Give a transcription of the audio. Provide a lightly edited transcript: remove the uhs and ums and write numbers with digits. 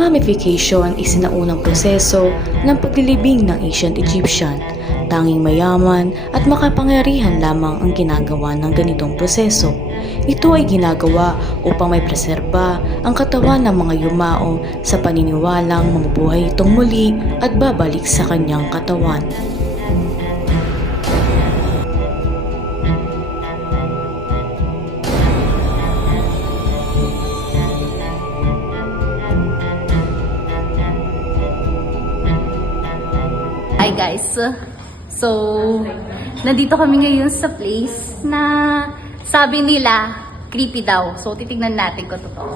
mummification ay sinaunang proseso ng paglilibing ng ancient Egyptian. Tanging mayaman at makapangyarihan lamang ang ginagawa ng ganitong proseso. Ito ay ginagawa upang may preserba ang katawan ng mga yumao sa paniniwalang mabubuhay itong muli at babalik sa kanyang katawan. Hi guys! So, nandito kami ngayon sa place na sabi nila creepy daw. So, titignan natin kung totoo.